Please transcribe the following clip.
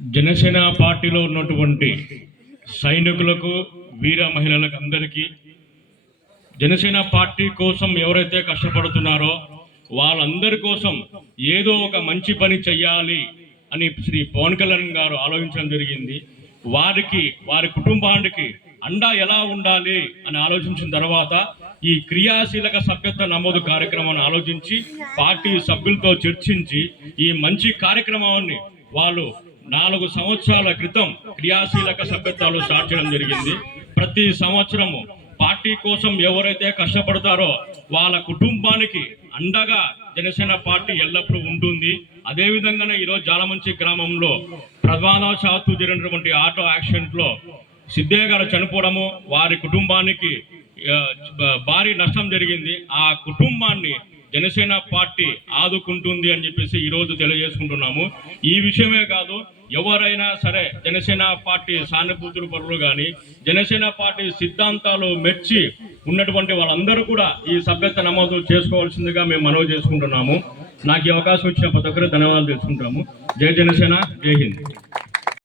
జనసేన పార్టీలో ఉన్నటువంటి సైనికులకు, వీర మహిళలకు అందరికీ, జనసేన పార్టీ కోసం ఎవరైతే కష్టపడుతున్నారో వాళ్ళందరి కోసం ఏదో ఒక మంచి పని చెయ్యాలి అని శ్రీ పవన్ కళ్యాణ్ గారు ఆలోచించడం జరిగింది. వారి కుటుంబానికి అండా ఎలా ఉండాలి అని ఆలోచించిన తర్వాత ఈ క్రియాశీలక సభ్యత్వ నమోదు కార్యక్రమాన్ని ఆలోచించి పార్టీ సభ్యులతో చర్చించి ఈ మంచి కార్యక్రమాన్ని వాళ్ళు 4 సంవత్సరాల క్రితం క్రియాశీలక సభ్యత్వాలు స్టార్ట్ చేయడం జరిగింది. ప్రతి సంవత్సరము పార్టీ కోసం ఎవరైతే కష్టపడతారో వాళ్ళ కుటుంబానికి అండగా జనసేన పార్టీ ఎల్లప్పుడూ ఉంటుంది. అదేవిధంగానే ఈరోజు జాలమంచి గ్రామంలో ప్రమాదవశాత్తు జరిగినటువంటి ఆటో యాక్సిడెంట్లో సిద్ధయ్య గారు చనిపోవడము, వారి కుటుంబానికి భారీ నష్టం జరిగింది. ఆ కుటుంబాన్ని జనసేన పార్టీ ఆదుకుంటుంది అని చెప్పేసి ఈరోజు తెలియజేసుకుంటున్నాము. ఈ విషయమే కాదు, ఎవరైనా సరే జనసేన పార్టీ సానుభూతుల పరులు కానీ జనసేన పార్టీ సిద్ధాంతాలు మెచ్చి ఉన్నటువంటి వాళ్ళందరూ కూడా ఈ సభ్యత్వ నమోదు చేసుకోవాల్సిందిగా మేము మనవి చేసుకుంటున్నాము. నాకు ఈ అవకాశం ఇచ్చిన ప్రతి ఒక్కరు ధన్యవాదాలు తెలుసుకుంటాము. జై జనసేన, జై హింద్.